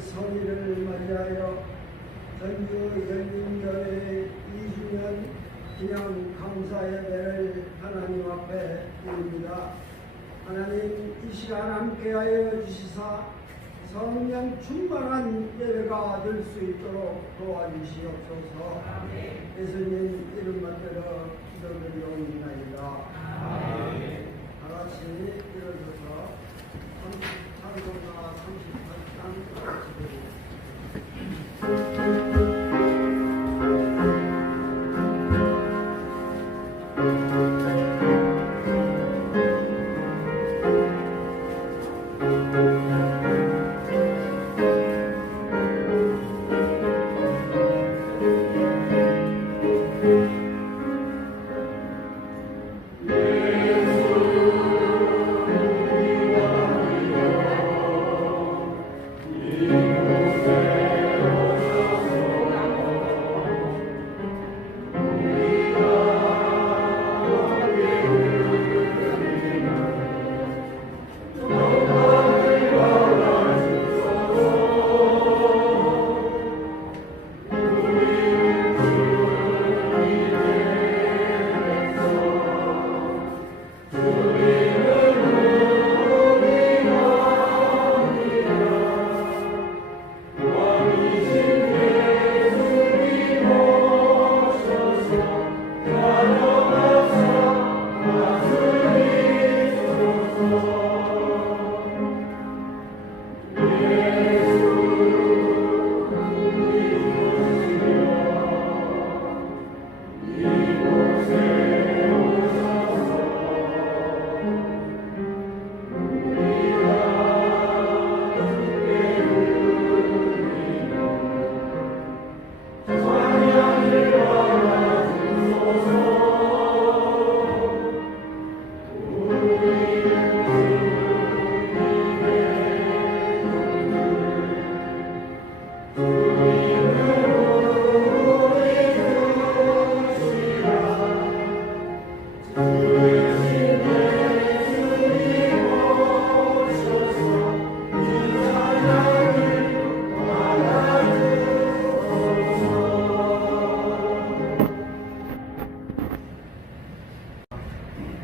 성의를 맞이하여 전주 열린교회 2주년 기념 감사 예배를 하나님 앞에 드립니다. 하나님, 이 시간 함께하여 주시사 성령 충만한 예배가 될 수 있도록 도와주시옵소서. 예수님 이름 받들어 기도드리옵나이다. 다 같이 일어서서 33조나 38장 같이 드리겠습니다.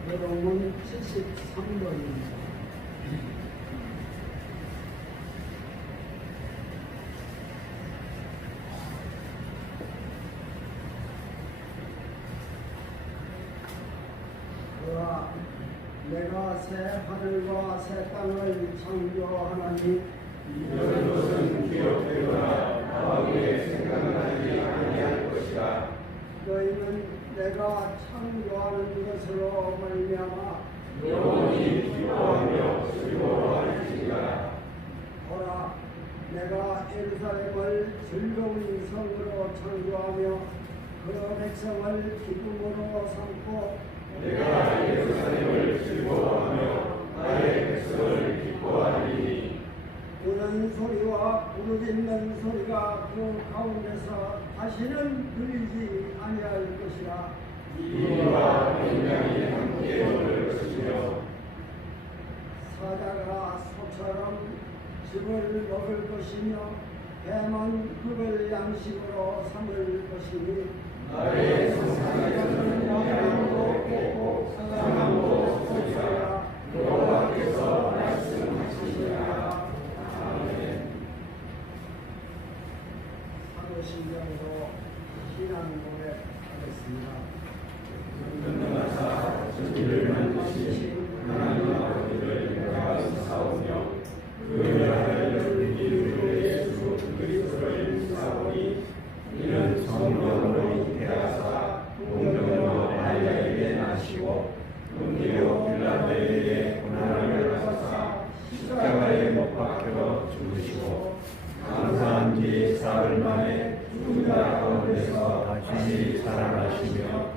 여러분 73번입니다. 그와 내가 새 하늘과 새 땅을 창조하나니 이런 것은 기억되거나 마음에 생각나지 아니할 것이라. 너희는 내가 창조하는 것으로 말미암아 영원히 기뻐하며 즐거워할지니라. 보라, 내가 예루살렘을 즐거운 성으로 창조하며 그 백성을 기쁨으로 삼고 내가 예루살렘을 즐거워하며 나의 백성을 기뻐하리니 우는 소리와 부르짖는 소리가 그 가운데서 다시는 들리지 아니할 것이라. 이와 백명이 함께 오를 것이며 사자가 소처럼 즙을 먹을 것이며 뱀은 흙을 양식으로 삼을 것이니 나의 성산에서는 양도 없고 상함도 없으리라. 여호와께서 말씀하시니라. 아멘. 사도신경으로 신앙고백 하겠습니다. 전능하사 천지를 만드신 하나님 아버지를 감사하오며 그 아들 우리 예수 그리스도를 믿사오니 이는 성령으로 잉태하사 동정녀 마리아에게 나시고 본디오 빌라도에게 고난을 받으사 십자가에 못 박혀 죽으시고 감사한 지 사흘 만에 죽은 자 가운데서 다시 살아나시며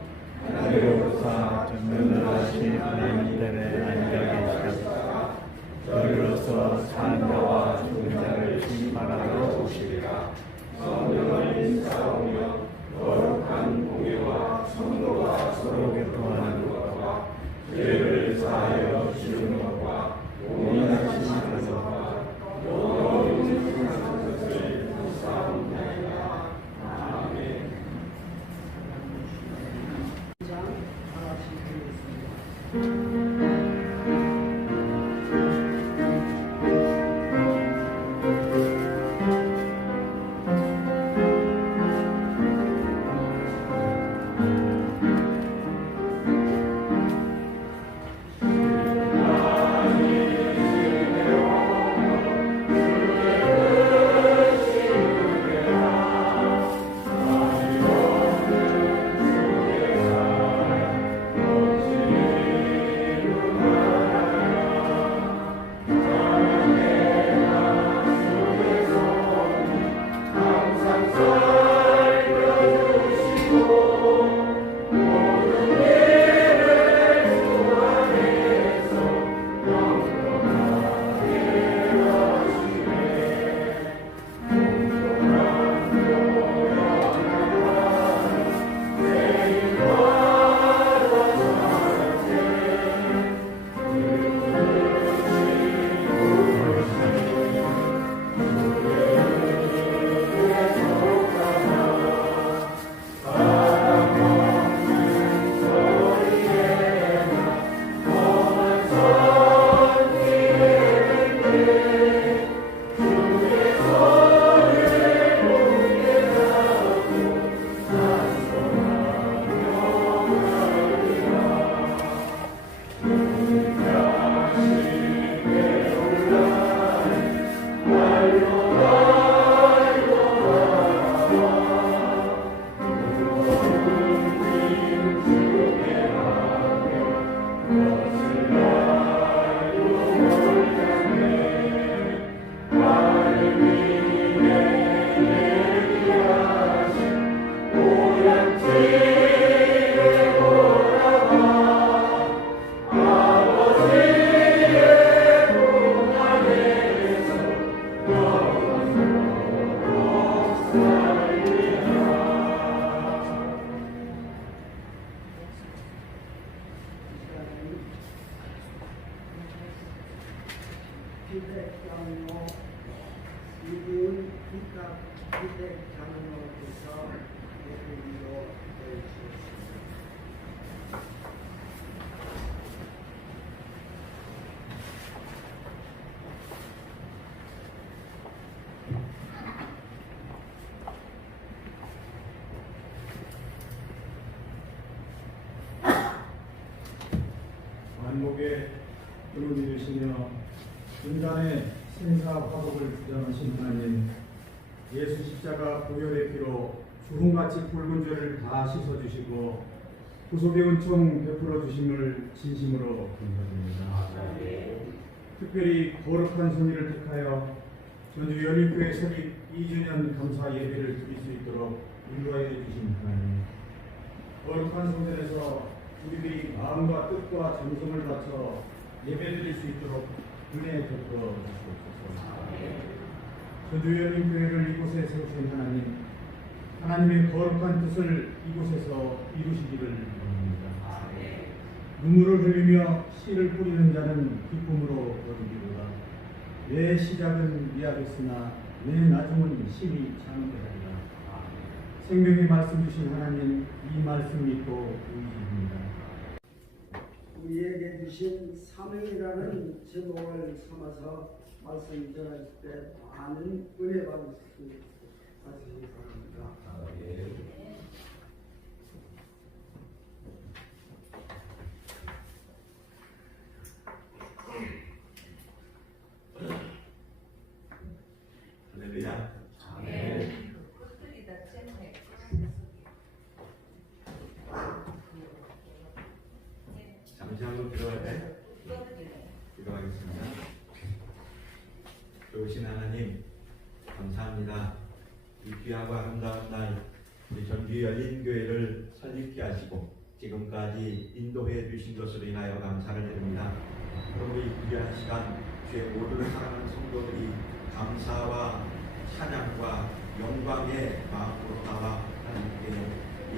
하늘로부터 전능하신 하나님들의 앉아 계시다가 저리로서 산 자와 죽은 자를 심판하러 오시리라. 성령을 인사하며 거룩한 공예와 성도가 서로 교통하는 것과 죄를 사하여 주시는 것과 공의하신 것과 영원히 피백장로 이기훈 피탁 피백장로께서 예배로 해주셨습니다. 만목의 분을 이루시며 인간의 생사 화복을 주장하신 하나님, 예수 십자가 보혈의 피로 주홍같이 붉은 죄를 다 씻어주시고 구속의 은총 베풀어 주심을 진심으로 감사드립니다. 특별히 거룩한 성의를 택하여 전주 열린교회 설립 2주년 감사 예배를 드릴 수 있도록 인도하여 주신 하나님, 거룩한 성전에서 우리들이 마음과 뜻과 정성을 바쳐 예배드릴 수 있도록 은혜 베풀어 주시옵소서. 전주 열린교회를 이곳에 세우신 하나님, 하나님의 거룩한 뜻을 이곳에서 이루시기를 원합니다. 눈물을 흘리며 씨를 뿌리는 자는 기쁨으로 거두기보다 내 시작은 미약했으나 내 나중은 심히 장대하리라. 생명의 말씀 주신 하나님, 이 말씀 믿고 의지합니다. 우리에게 주신 사명이라는 제목을 삼아서 말씀 전하실 때 많은 은혜 받으시기 바랍니다. 할렐루야. 잠시 한번 들어야 돼. 기도하겠습니다. 좋으신 하나님, 감사합니다. 이 귀하고 아름다운 날 우리 전주 열린교회를 설립케 하시고 지금까지 인도해 주신 것으로 인하여 감사를 드립니다. 그러므로 이 귀한 시간 주의 모두를 사랑하는 성도들이 감사와 찬양과 영광의 마음으로 나와 하나님께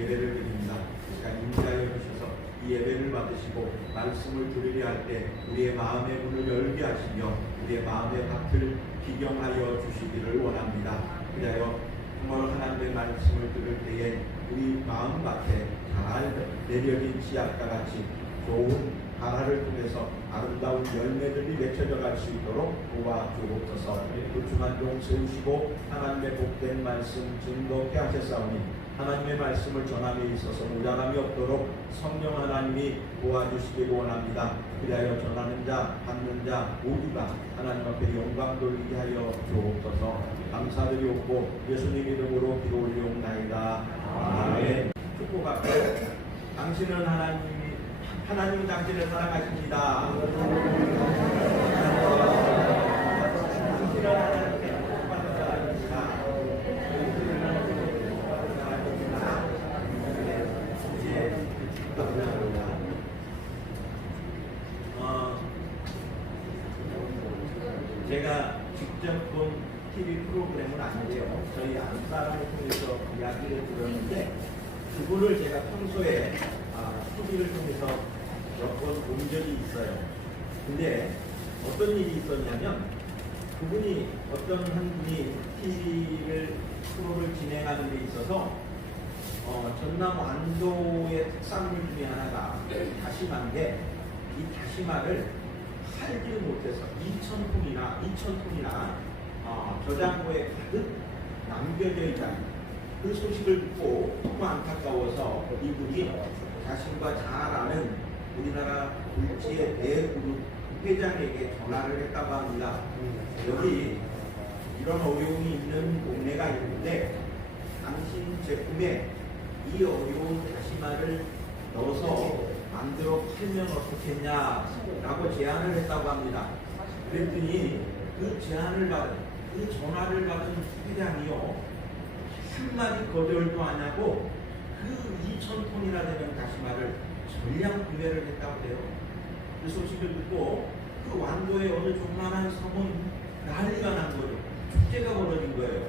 예배를 드립니다. 이 시간 인자하여 주셔서 이 예배를 받으시고 말씀을 들으려 할 때 우리의 마음의 문을 열게 하시며 우리의 마음의 밭을 비경하여 주시기를 원합니다. 그리하여 정말 하나님의 말씀을 들을 때에 우리 마음밭에 잘 내려진 씨앗과 같이 좋은 하나를 통해서 아름다운 열매들이 맺혀져 갈 수 있도록 도와주옵소서. 불충한 종 세우시고 하나님의 복된 말씀 증거케 하셨사오니 하나님의 말씀을 전함에 있어서 모자람이 없도록 성령 하나님이 도와주시기 원합니다. 그리하여 전하는 자, 받는 자 모두가 하나님 앞에 영광 돌리게 하여 주옵소서. 감사드리옵고 예수님 이름으로 기도 올리옵나이다. 아멘. 축복할게요. 당신은 하나님은 당신을 사랑하십니다. 당신은 하나님께 축복받는 사람입니다. 제가 직접 본 TV 프로그램은 아닌데요. 저희 안사람을 통해서 이야기를 들었는데 그분을 제가 평소에 TV를 통해서 몇 번 본 적이 있어요. 근데 어떤 일이 있었냐면 그분이 어떤 한 분이 TV를 프로를 진행하는 데 있어서 전남 완도의 특산물 중에 하나가 다시마인데 이 다시마를 팔지를 못해서 2,000톤이나 저장고에 가득 남겨져 있다는 그 소식을 듣고 너무 안타까워서 이분이 자신과 잘 아는 우리나라 물지의 대그룹 회장에게 전화를 했다고 합니다. 여기 이런 어려움이 있는 동네가 있는데 당신 제품에 이 어려운 다시마를 넣어서 만들어 팔면 어떻겠냐라고 제안을 했다고 합니다. 그랬더니 그 제안을 받은, 그 전화를 받은 회장이요 한마디 거절도 안 하고 그 2,000톤이나 되는 다시마를 전량 구매를 했다고 해요. 그 소식을 듣고 그 완도의 어느 조그만한 섬은 난리가 난 거죠. 축제가 벌어진 거예요.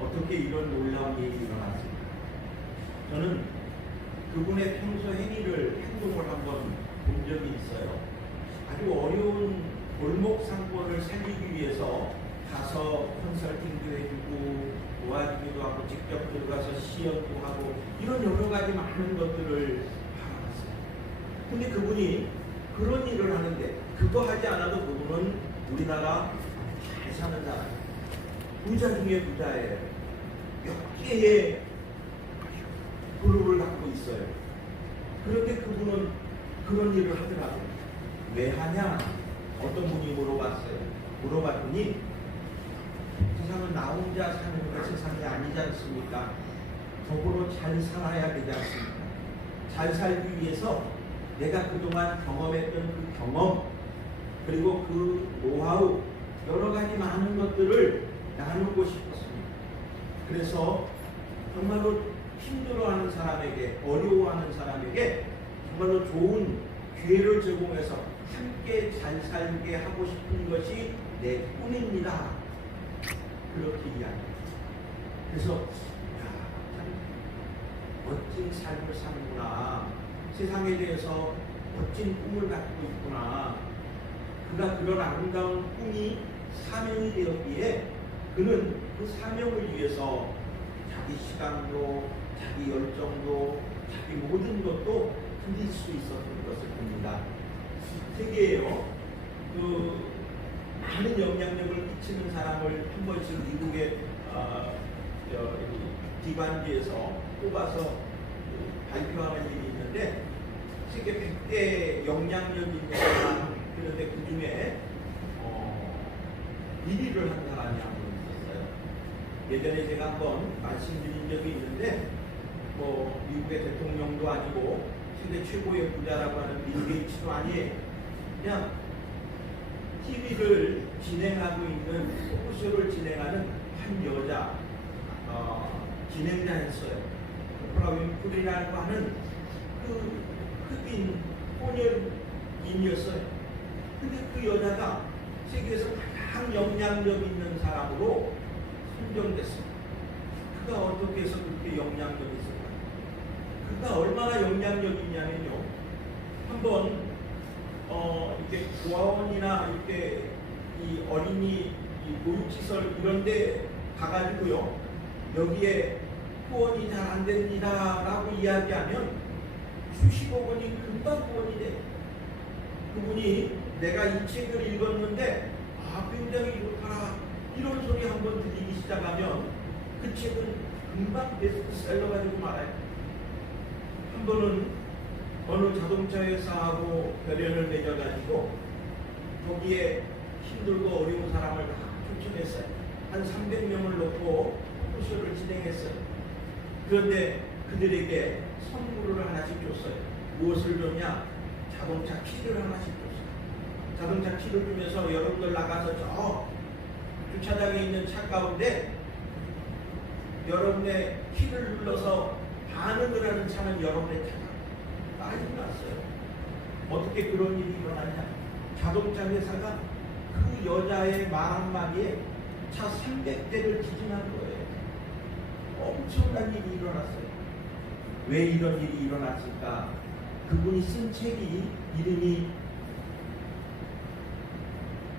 어떻게 이런 놀라운 일이 일어났습니까? 저는 그분의 평소 행동을 한번 본 적이 있어요. 아주 어려운 골목 상권을 살리기 위해서 가서 컨설팅도 해주고 도와주기도 하고 직접 들어가서 시연도 하고 이런 여러 가지 많은 것들을 알아봤어요. 근데 그분이 그런 일을 하는데 그거 하지 않아도 그분은 우리나라 잘 사는 사람, 부자 중에 부자예요. 몇 개의 그룹을 갖고 있어요. 그런데 그분은 그런 일을 하더라고요. 왜 하냐? 어떤 분이 물어봤더니 세상은 나 혼자 사는 게 세상이 아니지 않습니까? 더불어 잘 살아야 되지 않습니까? 잘 살기 위해서 내가 그동안 경험했던 그 경험 그리고 그 노하우 여러 가지 많은 것들을 나누고 싶었습니다. 그래서 정말로 힘들어하는 사람에게 어려워하는 사람에게 정말로 좋은 기회를 제공해서 함께 잘 살게 하고 싶은 것이 내 꿈입니다. 그렇게 이야기해요. 그래서 참 멋진 삶을 사는구나. 세상에 대해서 멋진 꿈을 갖고 있구나. 그가 그런 아름다운 꿈이 사명이 되었기에 그는 그 사명을 위해서 자기 시간도 자기 열정도 자기 모든 것도 드릴 수 있었던 것을 봅니다. 세계에요. 그 많은 영향력을 끼치는 사람을 한 번씩 미국의 기관지에서 뽑아서 발표하는 일이 있는데 세계 100대 영향력 있는 사람 그런데 그 중에 1위를 한 사람이 한 분 있었어요. 예전에 제가 한번 말씀드린 적이 있는데 뭐 미국의 대통령도 아니고 세계 최고의 부자라고 하는 빌 게이츠도 아니에요. 그냥 TV를 진행하고 있는 토크쇼를 진행하는 한 여자 진행자였어요. 오프라 윈프리라고 하는 그 흑인 혼혈인이었어요. 근데 그 여자가 세계에서 가장 영향력 있는 사람으로 선정됐습니다. 그가 어떻게 해서 그렇게 영향력이 있을까? 그가 얼마나 영향력이 있냐면요. 한번 이렇게 고아원이나 이렇게 이 어린이 이 보육시설 이런데 가가지고요. 여기에 후원이 잘 안 됩니다라고 이야기하면 수십억 원이 금방 후원이 돼. 그분이 내가 이 책을 읽었는데 굉장히 좋더라 이런 소리 한번 들리기 시작하면 그 책은 금방 베스트셀러가 되고 말아요. 한 번은 어느 자동차 회사하고 결연을 맺어가지고 거기에 힘들고 어려운 사람을 다 초청했어요. 한 300명을 놓고 토크쇼를 진행했어요. 그런데 그들에게 선물을 하나씩 줬어요. 무엇을 줬냐? 자동차 키를 하나씩 줬어요. 자동차 키를 주면서 여러분들 나가서 저 주차장에 있는 차 가운데 여러분의 키를 눌러서 반응을 하는 차는 여러분의 차가 많이 났어요. 어떻게 그런 일이 일어나냐? 자동차 회사가 그 여자의 말 한마디에 차 300대를 기증한 거예요. 엄청난 일이 일어났어요. 왜 이런 일이 일어났을까? 그분이 쓴 책이 이름이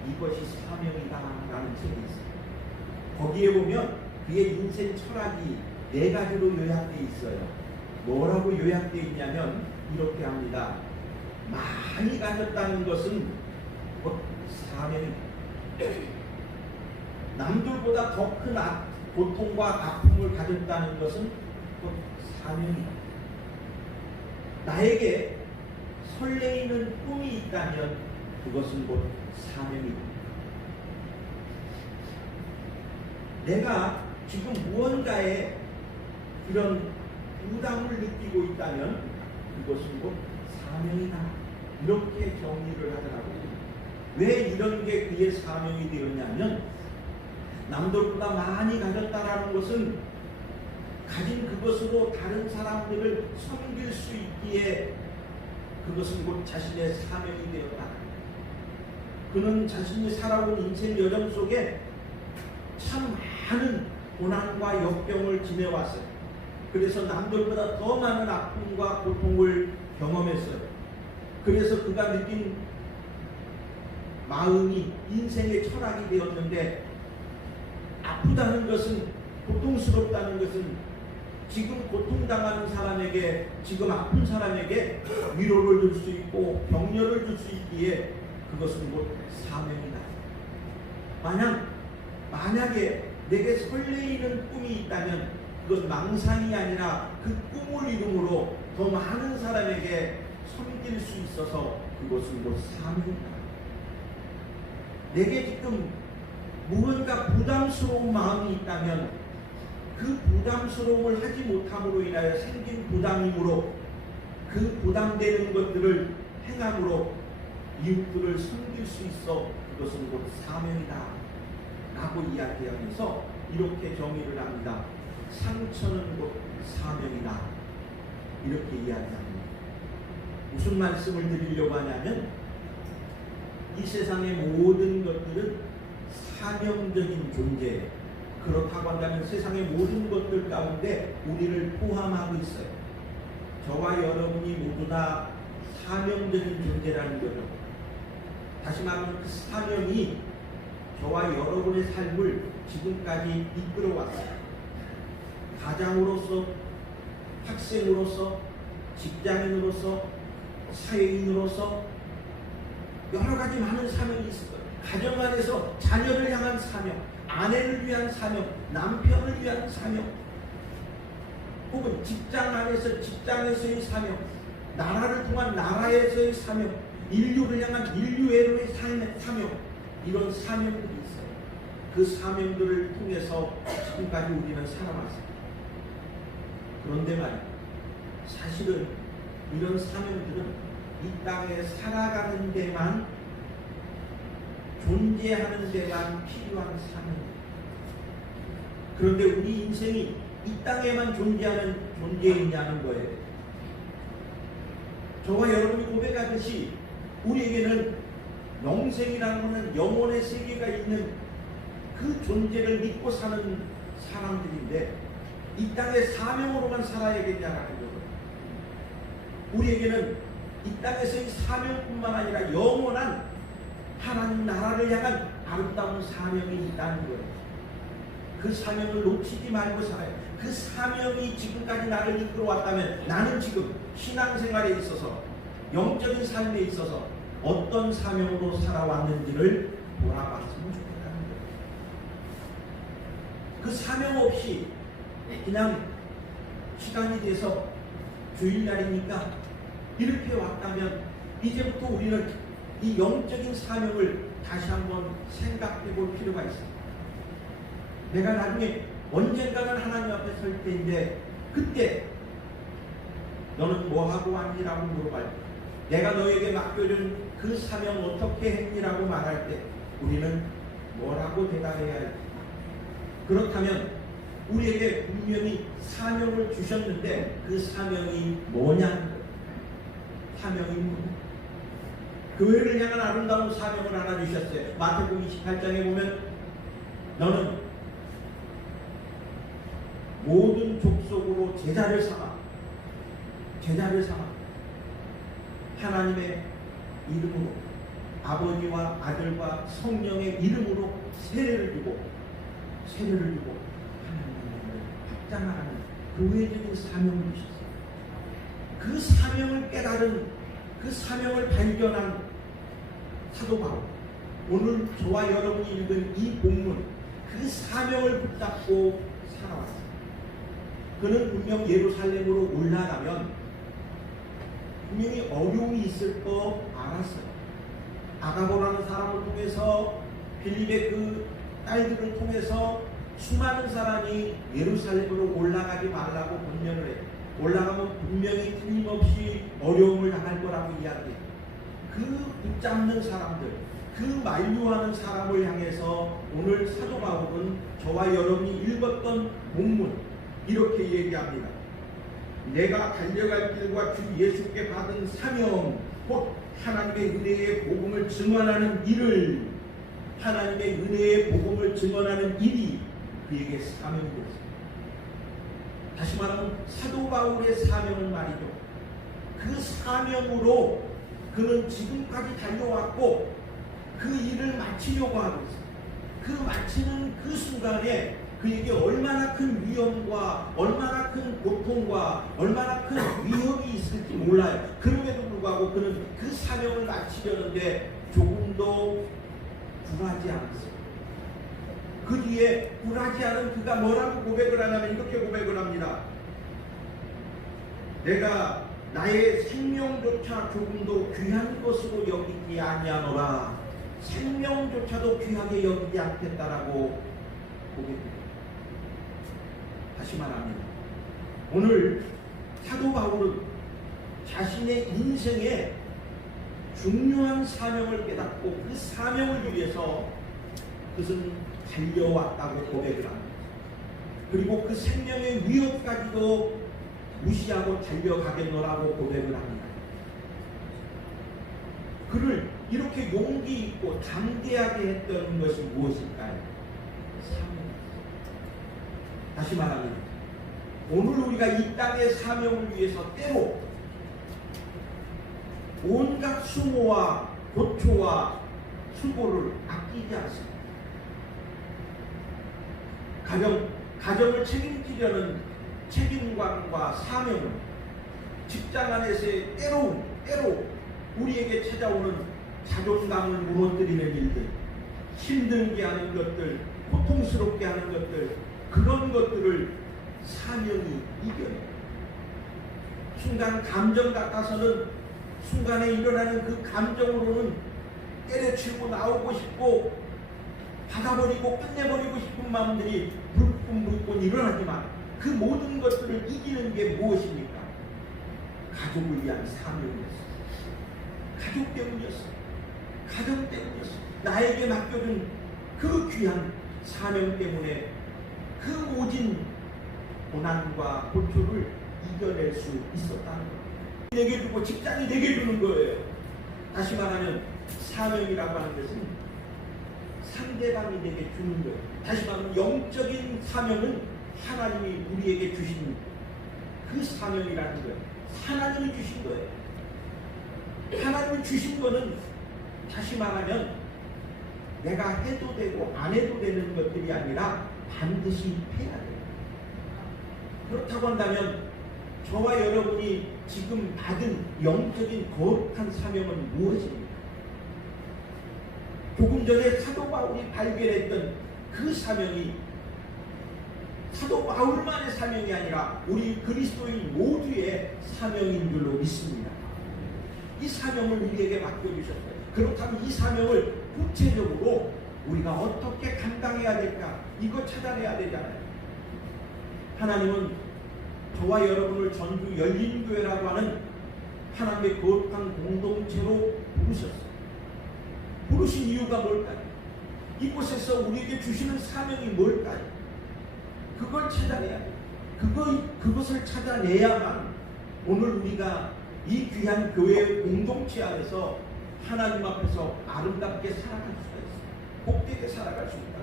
이것이 사명이다 라는 책이 있어요. 거기에 보면 그의 인생 철학이 4가지로 요약되어 있어요. 뭐라고 요약되어 있냐면 이렇게 합니다. 많이 가졌다는 것은 곧 사명입니다. 남들보다 더 큰 고통과 아픔을 가졌다는 것은 곧 사명이다. 나에게 설레이는 꿈이 있다면 그것은 곧 사명이다. 내가 지금 무언가에 이런 부담을 느끼고 있다면 그것은 곧 사명이다. 이렇게 정리를 하더라고요. 왜 이런 게 그의 사명이 되었냐면 남들보다 많이 가졌다라는 것은 가진 그것으로 다른 사람들을 섬길 수 있기에 그것은 곧 자신의 사명이 되었다. 그는 자신이 살아온 인생 여정 속에 참 많은 고난과 역경을 지내왔어요. 그래서 남들보다 더 많은 아픔과 고통을 경험했어요. 그래서 그가 느낀 마음이 인생의 철학이 되었는데, 아프다는 것은, 고통스럽다는 것은 지금 고통당하는 사람에게, 지금 아픈 사람에게 위로를 줄 수 있고 격려를 줄 수 있기에 그것은 곧 사명이다. 만약에 내게 설레이는 꿈이 있다면 그것은 망상이 아니라 그 꿈을 이름으로 더 많은 사람에게 섬길 수 있어서 그것은 곧 사명이다. 내게 지금 무언가 부담스러운 마음이 있다면 그 부담스러움을 하지 못함으로 인하여 생긴 부담이므로 그 부담되는 것들을 행함으로 이웃들을 섬길 수 있어 그것은 곧 사명이다 라고 이야기하면서 이렇게 정의를 합니다. 상처는 곧 사명이다, 이렇게 이야기합니다. 무슨 말씀을 드리려고 하냐면, 이 세상의 모든 것들은 사명적인 존재예요. 그렇다고 한다면 세상의 모든 것들 가운데 우리를 포함하고 있어요. 저와 여러분이 모두 다 사명적인 존재라는 거죠. 다시 말하면 그 사명이 저와 여러분의 삶을 지금까지 이끌어왔어요. 가장으로서, 학생으로서, 직장인으로서, 사회인으로서 여러 가지 많은 사명이 있을 거예요. 가정 안에서 자녀를 향한 사명, 아내를 위한 사명, 남편을 위한 사명, 혹은 직장 안에서 직장에서의 사명, 나라를 통한 나라에서의 사명, 인류를 향한 인류애로의 사명, 이런 사명들이 있어요. 그 사명들을 통해서 지금까지 우리는 살아왔습니다. 그런데 말이야, 사실은 이런 사명들은 이 땅에 살아가는 데만, 존재하는 데만 필요한 사명입니다. 그런데 우리 인생이 이 땅에만 존재하는 존재이냐는 거예요. 저와 여러분이 고백하듯이 우리에게는 영생이라는 것은 영혼의 세계가 있는 그 존재를 믿고 사는 사람들인데, 이 땅에 사명으로만 살아야겠냐라는 거예요. 우리에게는 이 땅에서의 사명뿐만 아니라 영원한 하나님 나라를 향한 아름다운 사명이 있다는 거예요. 그 사명을 놓치지 말고 살아요. 그 사명이 지금까지 나를 이끌어왔다면 나는 지금 신앙생활에 있어서, 영적인 삶에 있어서 어떤 사명으로 살아왔는지를 돌아봤으면 좋겠다는 거예요. 그 사명 없이 그냥 시간이 돼서 주일날이니까 이렇게 왔다면 이제부터 우리는 이 영적인 사명을 다시 한번 생각해 볼 필요가 있습니다. 내가 나중에 언젠가는 하나님 앞에 설 때인데, 그때 너는 뭐하고 왔니라고 물어봐요. 내가 너에게 맡겨준 그 사명 어떻게 했니라고 말할 때 우리는 뭐라고 대답해야 할까? 그렇다면 우리에게 분명히 사명을 주셨는데 그 사명이 뭐냐는 거예요. 사명이 뭐냐? 교회를 향한 아름다운 사명을 하나 주셨어요. 마태복음 28장에 보면 너는 모든 족속으로 제자를 삼아 하나님의 이름으로, 아버지와 아들과 성령의 이름으로 세례를 주고 하나님의 나라를 확장하는 교회적인 사명을 주셨어요. 그 사명을 깨달은, 그 사명을 발견한 사도 바울, 오늘 저와 여러분이 읽은 이 본문, 그 사명을 붙잡고 살아왔어요. 그는 분명 예루살렘으로 올라가면 분명히 어려움이 있을 거 알았어요. 아가보라는 사람을 통해서, 빌립의 그 딸들을 통해서 수많은 사람이 예루살렘으로 올라가지 말라고 권면을 해요. 올라가면 분명히 틀림없이 어려움을 당할 거라고 이야기해요. 그 붙잡는 사람들, 그 만류하는 사람을 향해서 오늘 사도 바울은 저와 여러분이 읽었던 본문 이렇게 얘기합니다. 내가 달려갈 길과 주 예수께 받은 사명, 곧 하나님의 은혜의 복음을 증언하는 일을, 하나님의 은혜의 복음을 증언하는 일이 그에게 사명이 되었습니다. 다시 말하면 사도 바울의 사명은 말이죠. 그 사명으로 그는 지금까지 달려왔고 그 마치려고 하고 있어요. 그 마치는 그 순간에 그에게 얼마나 큰 위험과 얼마나 큰 고통과 얼마나 큰 위협이 있을지 몰라요. 그럼에도 불구하고 그는 그 사명을 마치려는데 조금도 굴하지 않았어요. 그 뒤에 굴하지 않은 그가 뭐라고 고백을 하냐면 이렇게 고백을 합니다. 내가 나의 생명조차 조금도 귀한 것으로 여기지 아니하노라. 생명조차도 귀하게 여기지 않겠다라고 고백합니다. 다시 말합니다. 오늘 사도 바울은 자신의 인생에 중요한 사명을 깨닫고 그 사명을 위해서 그것은 달려왔다고 고백을 합니다. 그리고 그 생명의 위협까지도 무시하고 달려가겠노라고 고백을 합니다. 그를 이렇게 용기 있고 담대하게 했던 것이 무엇일까요? 사명. 다시 말합니다. 오늘 우리가 이 땅의 사명을 위해서 때로 온갖 수모와 고초와 수고를 아끼지 않습니다. 가정을 책임지려는 책임감과 사명을 직장 안에서의 때로 우리에게 찾아오는 자존감을 무너뜨리는 일들, 힘들게 하는 것들, 고통스럽게 하는 것들, 그런 것들을 사명이 이겨내요. 순간 감정 같아서는 순간에 일어나는 그 감정으로는 때려치우고 나오고 싶고 받아버리고 끝내버리고 싶은 마음들이 불끈 일어나지만 그 모든 것들을 이기는 게 무엇입니까? 가족을 위한 사명이었어요. 가족 때문이었어요. 가정 때문이었어요. 나에게 맡겨준 그 귀한 사명 때문에 그 모진 고난과 고초를 이겨낼 수 있었다는 거예요. 내게 주고 직장이 내게 주는 거예요. 다시 말하면 사명이라고 하는 것은 상대방이 내게 주는 거예요. 다시 말하면 영적인 사명은 하나님이 우리에게 주신 그 사명이라는 거예요. 하나님이 주신 거예요. 하나님이 주신 거는 다시 말하면 내가 해도 되고 안 해도 되는 것들이 아니라 반드시 해야 돼요. 그렇다고 한다면 저와 여러분이 지금 받은 영적인 거룩한 사명은 무엇입니까? 조금 전에 사도 바울이 발견했던 그 사명이 사도 바울만의 사명이 아니라 우리 그리스도인 모두의 사명인 줄로 믿습니다. 이 사명을 우리에게 맡겨주셨어요. 그렇다면 이 사명을 구체적으로 우리가 어떻게 감당해야 될까? 이거 찾아내야 되잖아요. 하나님은 저와 여러분을 전주 열린교회라고 하는 하나님의 거룩한 공동체로 부르셨어요. 부르신 이유가 뭘까요? 이곳에서 우리에게 주시는 사명이 뭘까요? 그걸 찾아내야 돼요. 그것을 찾아내야만 오늘 우리가 이 귀한 교회의 공동체 안에서 하나님 앞에서 아름답게 살아갈 수가 있어요. 복되게 살아갈 수 있다.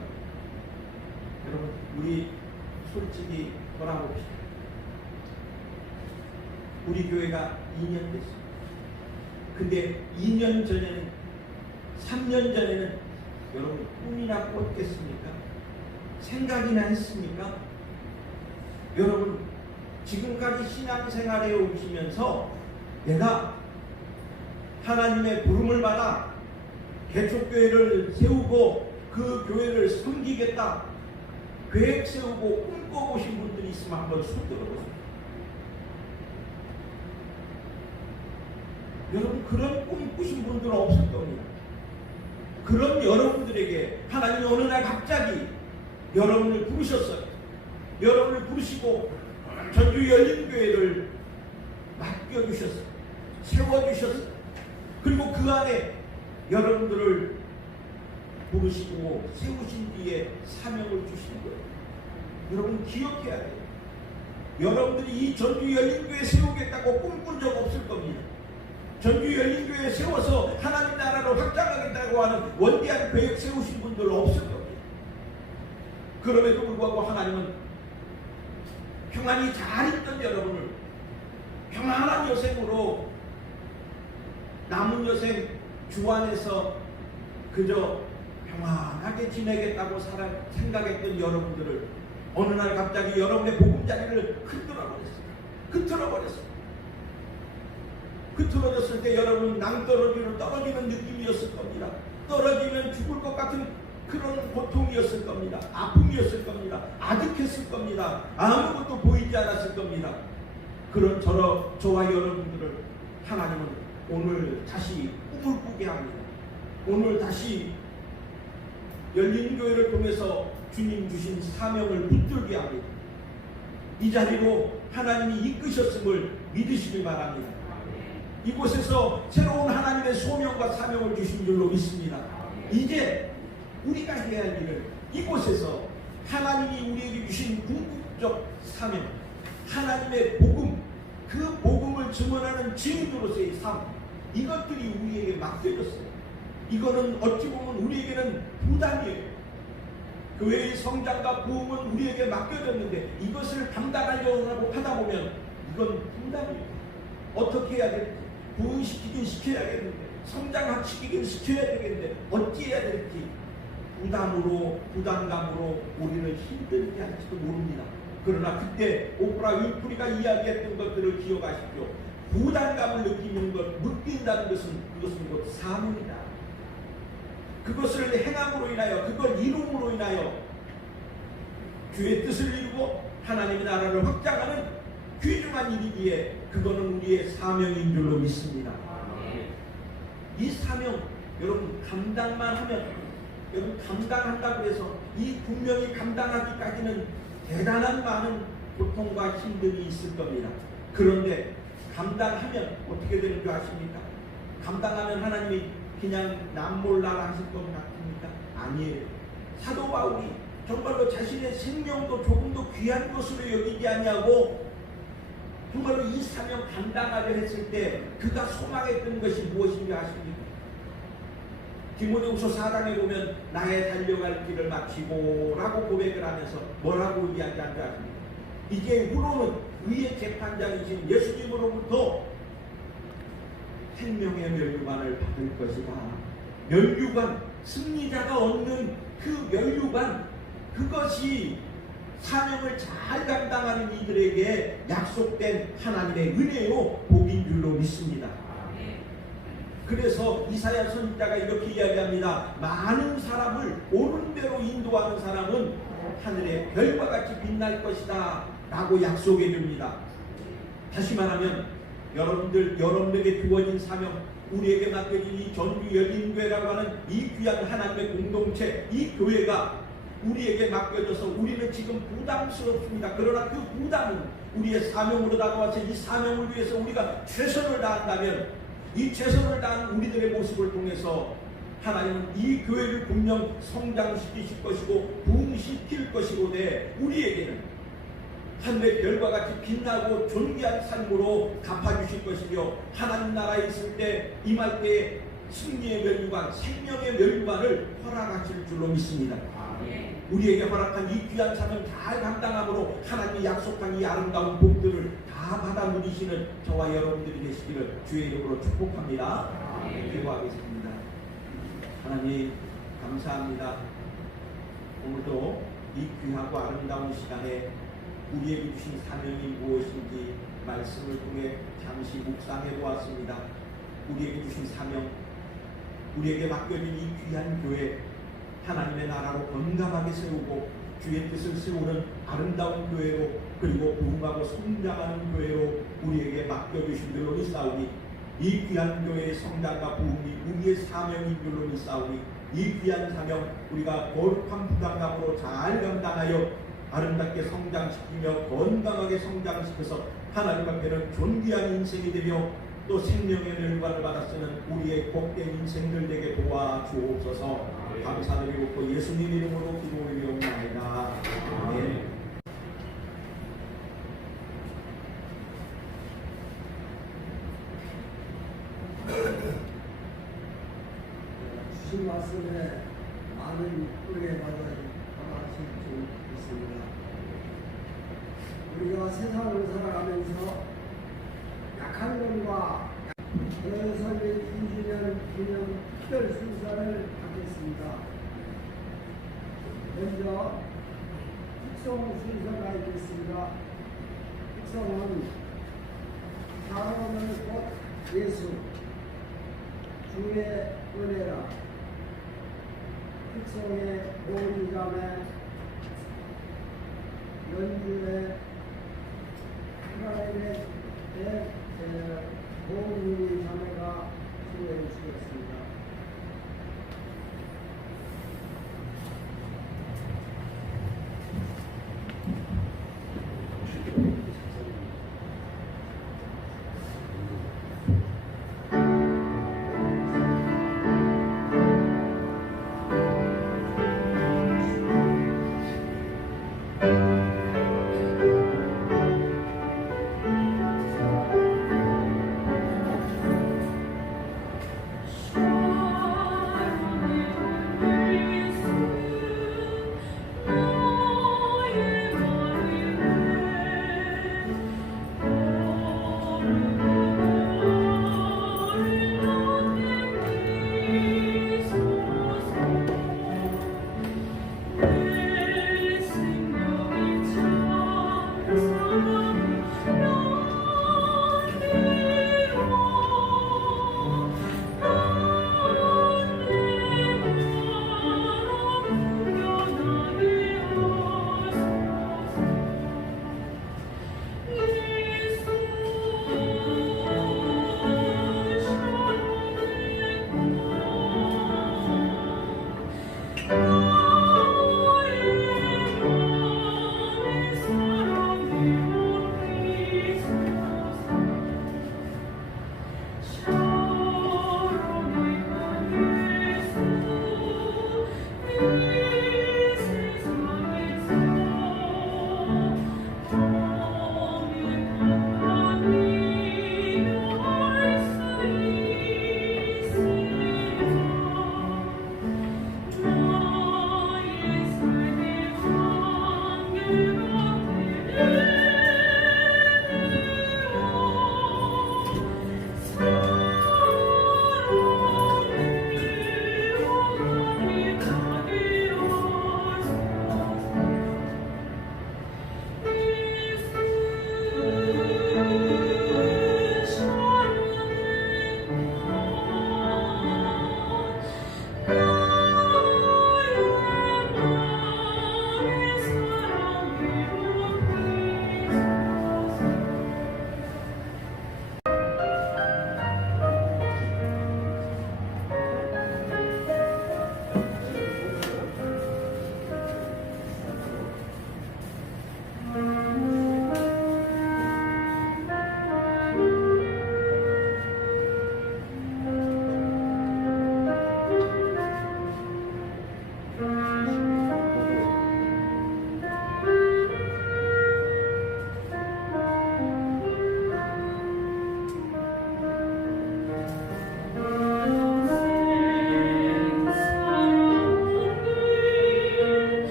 여러분, 우리 솔직히 돌아봅시다. 우리 교회가 2년 됐습니다. 근데 2년 전에는 3년 전에는 여러분 꿈이나 꿨겠습니까? 생각이나 했습니까? 여러분 지금까지 신앙생활에 오시면서 내가 하나님의 부름을 받아 개척교회를 세우고 그 교회를 섬기겠다 계획 세우고 꿈꿔보신 분들이 있으면 한번 손 들어보세요. 여러분 그런 꿈꾸신 분들은 없을 겁니다. 그런 여러분들에게 하나님이 어느 날 갑자기 여러분을 부르셨어요. 여러분을 부르시고 전주 열린교회를 맡겨주셨어요. 세워주셨어요. 그리고 그 안에 여러분들을 부르시고 세우신 뒤에 사명을 주신 거예요. 여러분 기억해야 돼요. 여러분들이 이 전주 열린교회 세우겠다고 꿈꾼 적 없을 겁니다. 전주 열린교회 세워서 하나님 나라로 확장하겠다고 하는 원대한 계획 세우신 분들 없을 겁니다. 그럼에도 불구하고 하나님은 평안히 잘 있던 여러분을 평안한 여생으로 남은 여생 주 안에서 그저 평안하게 지내겠다고 생각했던 여러분들을 어느 날 갑자기 여러분의 보금자리를 흐트러버렸어요. 흐트러졌을 때 여러분 낭떠러지로 떨어지는 느낌이었을 겁니다. 떨어지면 죽을 것 같은 그런 고통이었을 겁니다. 아픔이었을 겁니다. 아득했을 겁니다. 아무것도 보이지 않았을 겁니다. 그런 저와 여러분들을 하나님은 오늘 다시 꿈을 꾸게 합니다. 오늘 다시 열린 교회를 통해서 주님 주신 사명을 붙들게 합니다. 이 자리로 하나님이 이끄셨음을 믿으시길 바랍니다. 이곳에서 새로운 하나님의 소명과 사명을 주신 줄로 믿습니다. 이제 우리가 해야 할 일은 이곳에서 하나님이 우리에게 주신 궁극적 사명, 하나님의 복음, 그 복음을 증언하는 증인으로서의 삶, 이것들이 우리에게 맡겨졌어요. 이거는 어찌 보면 우리에게는 부담이에요. 교회의 성장과 부흥은 우리에게 맡겨졌는데 이것을 감당하려고 하다 보면 이건 부담이에요. 어떻게 해야 될지, 부흥시키긴 시켜야겠는데, 성장시키긴 시켜야 되겠는데 어찌 해야 될지 부담감으로 우리는 힘들게 할지도 모릅니다. 그러나 그때 오프라 윈프리가 이야기했던 것들을 기억하십시오. 부담감을 느낀다는 것은 그것은 곧 사명이다. 그것을 행함으로 인하여, 그걸 이룸으로 인하여 주의 뜻을 이루고 하나님의 나라를 확장하는 귀중한 일이기에 그거는 우리의 사명인 줄로 믿습니다. 이 사명 여러분 감당만 하면, 여러분 감당한다고 해서 이 분명히 감당하기까지는 대단한 많은 고통과 힘듦이 있을 겁니다. 그런데 감당하면 어떻게 되는 줄 아십니까? 감당하면 하나님이 그냥 남몰라라 하실 것 같습니까? 아니에요. 사도 바울이 정말로 자신의 생명도 조금도 귀한 것으로 여기지 아니하고 정말로 이 사명 감당하려 했을 때 그가 소망했던 것이 무엇인지 아십니까? 디모데후서 4장에 보면 나의 달려갈 길을 마치고 라고 고백을 하면서 뭐라고 이야기한 줄 아십니까? 이제 후로는 의의 재판장이신 예수님으로부터 생명의 멸류관을 받을 것이다. 멸류관, 승리자가 얻는 그 멸류관, 그것이 사명을 잘 감당하는 이들에게 약속된 하나님의 은혜요 복인 줄로 믿습니다. 그래서 이사야 선지자가 이렇게 이야기합니다. 많은 사람을 옳은 대로 인도하는 사람은 하늘의 별과 같이 빛날 것이다 라고 약속해 줍니다. 다시 말하면 여러분에게 주어진 사명, 우리에게 맡겨진 이 전주 열린교회라고 하는 이 귀한 하나님의 공동체, 이 교회가 우리에게 맡겨져서 우리는 지금 부담스럽습니다. 그러나 그 부담은 우리의 사명으로 다가와서 이 사명을 위해서 우리가 최선을 다한다면 이 최선을 다한 우리들의 모습을 통해서 하나님은 이 교회를 분명 성장시키실 것이고 부흥시킬 것이고되 우리에게는 하늘의 별과 같이 빛나고 존귀한 삶으로 갚아주실 것이며 하나님 나라에 있을 때 임할 때 승리의 멸류관, 생명의 멸류관을 허락하실 줄로 믿습니다. 우리에게 허락한 이 귀한 사명 잘 감당함으로 하나님이 약속한 이 아름다운 복들을 다 받아 누리시는 저와 여러분들이 되시기를 주의 이름으로 축복합니다. 기도하겠습니다. 하나님 감사합니다. 오늘도 이 귀하고 아름다운 시간에 우리에게 주신 사명이 무엇인지 말씀을 통해 잠시 묵상해 보았습니다. 우리에게 주신 사명, 우리에게 맡겨진 이 귀한 교회, 하나님의 나라로 건강하게 세우고 주의 뜻을 세우는 아름다운 교회로, 그리고 부흥하고 성장하는 교회로 우리에게 맡겨주신 줄로 믿사오니 이 귀한 교회의 성장과 부흥이 우리의 사명인 줄로 믿사오니 이 귀한 사명 우리가 거룩한 부담감으로 잘 감당하여 아름답게 성장시키며 건강하게 성장시켜서 하나님 앞에는 존귀한 인생이 되며 또 생명의 멸관을 받아 쓰는 우리의 복된 인생들 되게 도와주옵소서. 감사드리고 또 예수님 이름으로 기도 올리옵나이다. 아멘. 주신 말씀에 많은 은혜 받아가실 줄 믿습니다. 우리가 세상을 살아가면서 약한 것과 그런 삶의 2주년 기념 특별 순사를 갖겠습니다. 특성 순서가 있겠습니다. 특성은 사랑하는 곧 예수, 주의 은혜라, 특성의 보리자매, 연주의 하나님의 보리 자매가 수고해 주시겠습니다. Oh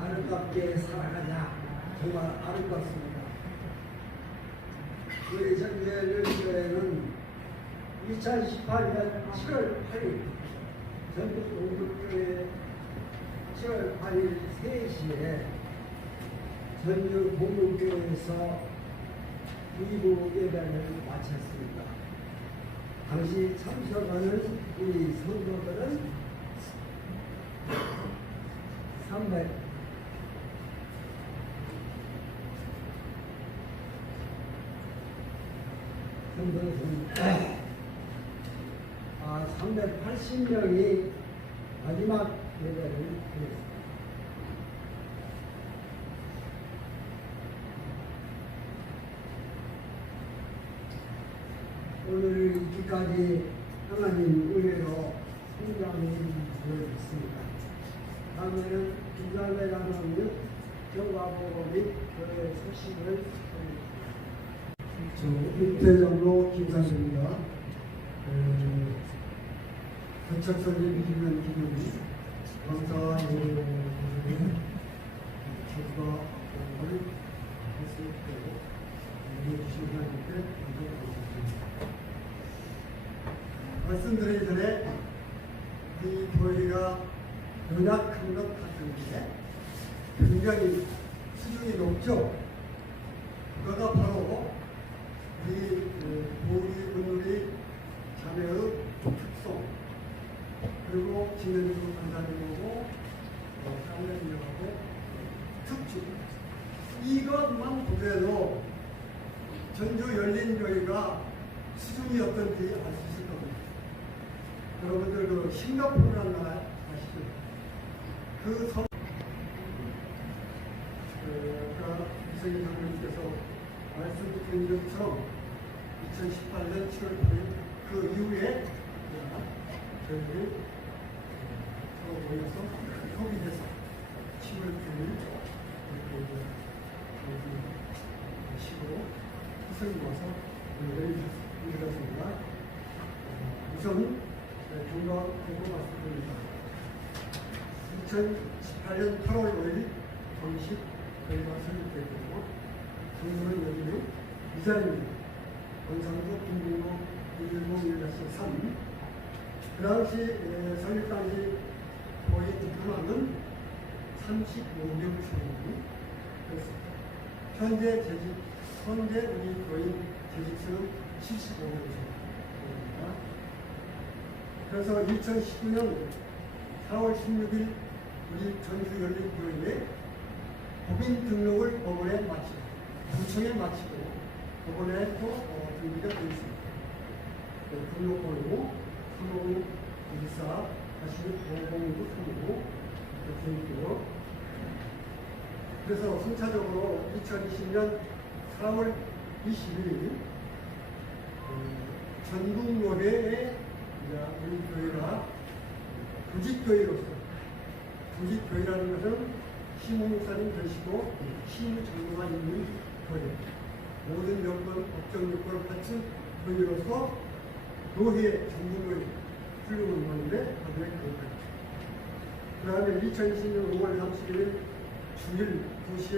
아름답게 살아가냐. 정말 아름답습니다. 우리 전교연교회는 2018년 7월 8일 전국동덕교회 7월 8일 3시에 전주 공동교회에서 2부 예배를 마쳤습니다. 당시 참석하는 우리 성도들은 300 380명이 마지막 예배를 드렸습니다. 오늘 이기까지 하나님 은혜로 성장이 되어있습니다. 다음에는 김달래라는 경과보고 및 교회 소식을 전합니다. 육대장로 김상입니다. 개척설립 2주년 기념 감사 예배를 경과보고를 했을 해주신 하나님께 감사드립니다. 말씀드리기 전에 이 교회가 연약한 것 같은데 굉장히 수준이 높죠. 그거가 바로 우리 보리분들이 자매의 특성, 그리고 진행주 강사님하고 쌍년님하고 특징, 이것만 보더라도 전주 열린교회가 수준이 어떤지 알 수 있을 겁니다. 여러분들 그 싱가포르라는 나라 아시죠? 그 성, 아까 이승희 장로님께서 말씀드린 것처럼 2018년 7월 8일 그 이후에 저희들이 서로 모여서 협의해서 10월 9일 이렇게 시고 희생이 와서 오늘을 이루었습니다. 우선 경과 보고 말씀드립니다. 2018년 8월 5일 정식 저희가 설립되고 정부는 여기는 이자입니다. 원상도 김봉로 110-3. 그 당시 설립 당시 거의 입금하는 35명 수준이었습니다. 현재 우리 교인 재직수는 75명 수준입니다. 그래서 2019년 4월 16일 우리 전주 열린교회에 법인 등록을 법원에 마치고 구청에 마치고 법원에 또 등기가 되어 있습니다. 등록번호 35014 5095 3 그래서 순차적으로 2020년 4월 21일 전국노래에 우리 교회가 부직교회로서, 부직교회라는 것은 시무목사님 되시고 시무장로가 있는 교회, 모든 여건, 법정 요건을 갖춘 교회로서 노회 전국노래 훌륭한 건데 그들의 교회까지. 그 다음에 2020년 5월 31일 주일 2시에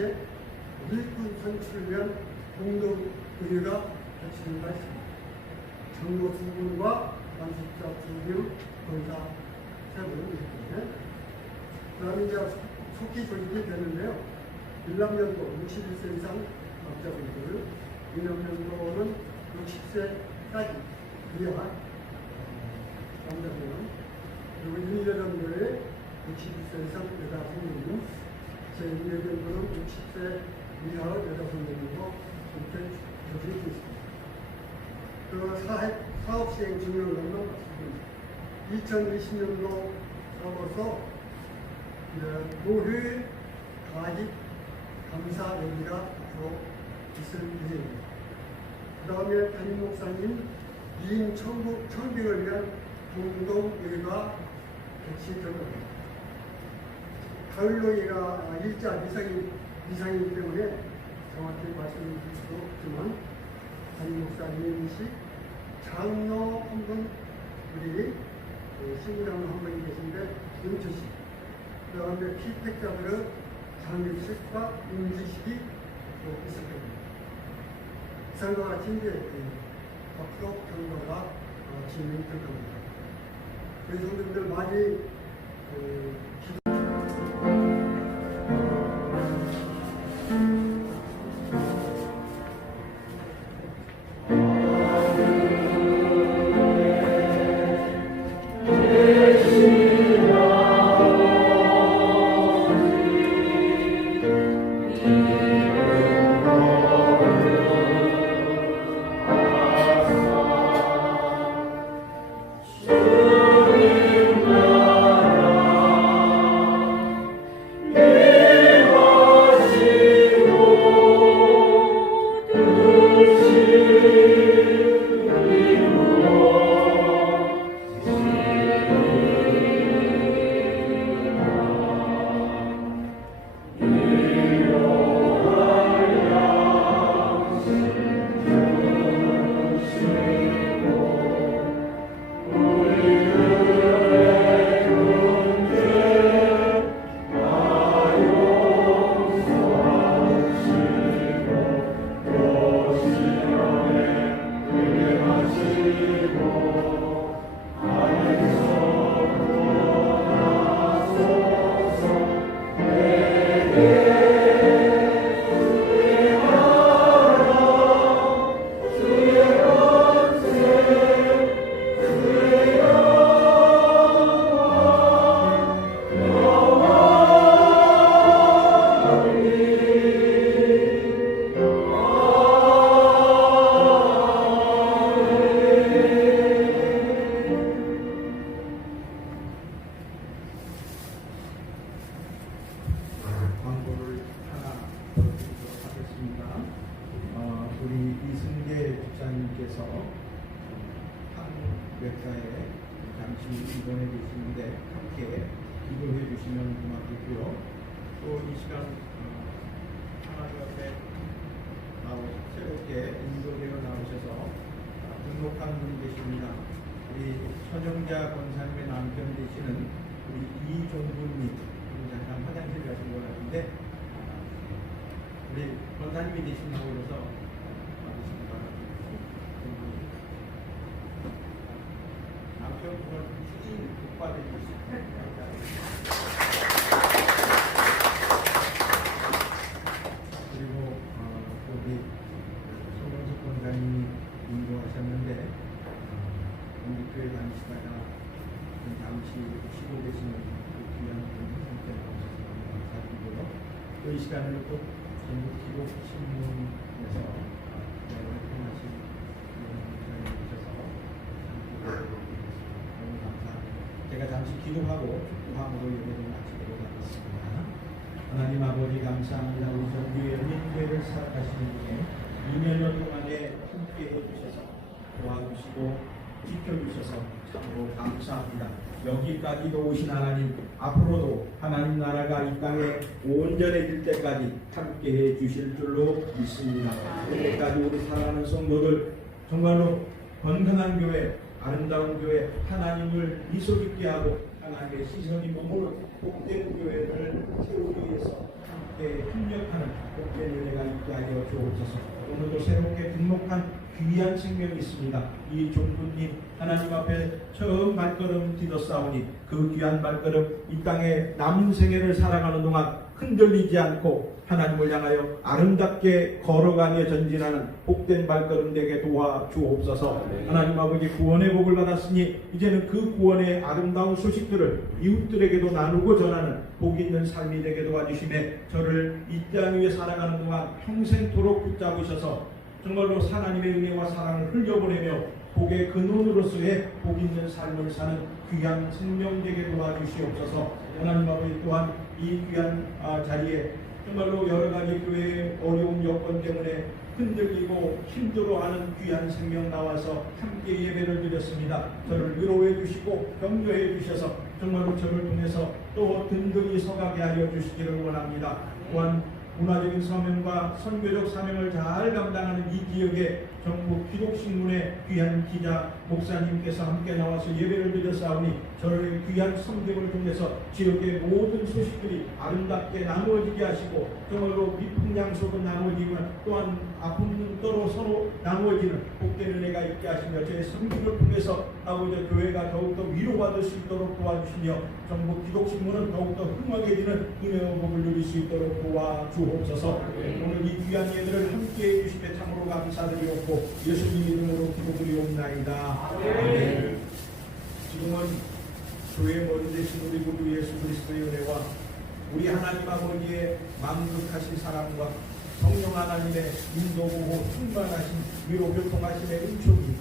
일꾼 선출을 위한 공동의회가 개최된 바 있습니다. 장로 2분과 관습자 2명, 권사 3분 이렇게. 그 다음에 이제 속기 조직이 되는데요. 일남연도 61세 이상 남자분들, 이남연도는 60세까지 이하 남자분, 그리고 인여전도에 61세 이상 여자 성도님, 제2여전도는 60세 이하 여자 성도님으로 이렇게 조직이 있습니다. 그 사업 시행 중요한 것만 말씀드립니다. 2020년도 넘어서 노회 가입 감사 회의가 앞으로 있을 예정입니다. 그 다음에 담임 목사님 이인 청빙을 위한 공동회의가 개최될 겁니다. 가을노회가 일자 미상이기 때문에 정확히 말씀드릴 수 없지만 담임 목사님이시 장로 한 분, 우리 신부장로 한 분이 계신데 윤주씨, 그 다음에 피택자들의 장례식과 인지식이 있을 겁니다. 이상과 같이 이제 앞으로 경과가 진행될 겁니다. 그래서 여러분들 많이 기도 광고를 하나 드리도록 하겠습니다. 우리 이승계 집사님께서 한외과에 잠시 입원해 계시는데 함께 기도해 주시면 고맙겠고요. 또 이 시간 하나님 앞에 새롭게 인도되어 나오셔서 등록한 분이 계십니다. 우리 서정자 권사님의 남편 되시는 우리 이종훈님, 잠깐 화장실 가신 것 같은데 우리 권사님이 되신다고 그래서 받으시기 바랍니다. 남편분은 추진 국가대 주시기 그리고 우리 손원석 권사님이 인도하셨는데 우리 교회 다니시다가 잠시 쉬고 계시는 귀한 분이 함께 나오셔서 너무 감사드리고요. 또 이 시간을 또 전국 기독신문에서 활동하신 목사님 오셔서 너무 감사합니다. 제가 잠시 기도하고 축복함으로 예배를 마치도록 하겠습니다. 하나님 아버지 감사합니다. 우리 전교의 연인교회를 살아가시는 분에 2년 동안에 함께 해주셔서 도와주시고 지켜주셔서 참으로 감사합니다. 여기까지도 오신 하나님, 앞으로도 하나님 나라가 이 땅에 온전해질 때까지 함께해 주실 줄로 믿습니다. 그때까지 우리 사랑하는 성도들 정말로 건강한 교회, 아름다운 교회, 하나님을 미소짓게 하고 하나님의 시선이 머무는 복된 교회를 세우기 위해서 함께 협력하는 복된 은혜가 있게 하여 주옵소서. 오늘도 새롭게 등록한 귀한 생명이 있습니다. 이 종부님 하나님 앞에 처음 발걸음 디뎠사오니 그 귀한 발걸음 이 땅에 남은 생애를 살아가는 동안 흔들리지 않고 하나님을 향하여 아름답게 걸어가며 전진하는 복된 발걸음 되게 도와주옵소서. 하나님 아버지 구원의 복을 받았으니 이제는 그 구원의 아름다운 소식들을 이웃들에게도 나누고 전하는 복 있는 삶이 되게 도와주시매 저를 이 땅 위에 살아가는 동안 평생토록 붙잡으셔서 정말로 하나님의 은혜와 사랑을 흘려보내며 복의 근원으로서의 복 있는 삶을 사는 귀한 생명 되게 도와주시옵소서. 하나님 아버지 또한 이 귀한 자리에 정말로 여러 가지 교회의 어려운 여건 때문에 흔들리고 힘들어하는 귀한 생명 나와서 함께 예배를 드렸습니다. 저를 위로해 주시고 격려해 주셔서 정말로 저를 통해서 또 든든히 서가게 하여 주시기를 원합니다. 또한 문화적인 사명과 선교적 사명을 잘 감당하는 이 지역의 전국 기독신문의 귀한 기자 목사님께서 함께 나와서 예배를 드렸사오니 저를 귀한 성경을 통해서 지역의 모든 소식들이 아름답게 나누어지게 하시고 정말로 비풍양속은 나누어지지만 또한 아픔은 또로 서로 나누어지는 복되는 애가 있게 하시며 저의 성경을 통해서 아버지 교회가 더욱더 위로받을 수 있도록 도와주시며 전국 기독신문은 더욱더 흥하게지는 은혜와 복을 누릴 수 있도록 도와주옵소서. 오늘 이 귀한 예들을 함께해 주시며 참으로 감사드리옵고 예수님 이름으로 기도드리옵나이다. 아멘. 지금은 교회 머리 되신 우리 구주 예수 그리스도의 은혜와 우리 하나님 아버지의 만극하신 사랑과 성령 하나님의 인도보호 충만하신 위로 교통하심의 은총이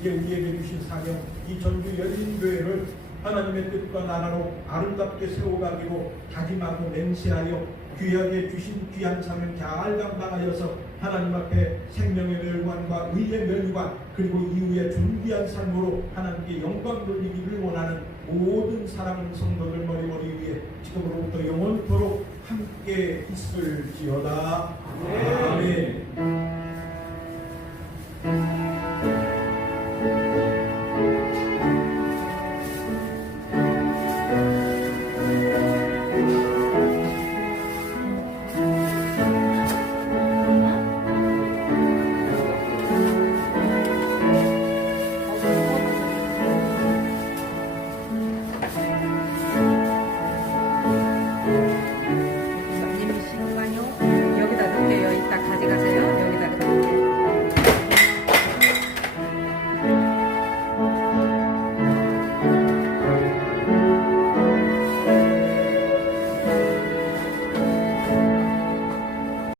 이제 우리에게 주신 사명 이 전주 열린교회를 하나님의 뜻과 나라로 아름답게 세워가기로 다짐하고 맹세하여 귀하게 주신 귀한 사명 잘 감당하여서 하나님 앞에 생명의 멸관과 의의 멸관 그리고 이후에 존귀한 삶으로 하나님께 영광 돌리기를 원하는 모든 사랑하는 성도들 머리머리 위에 지금으로부터 영원토록 함께 있을지어다. 아멘.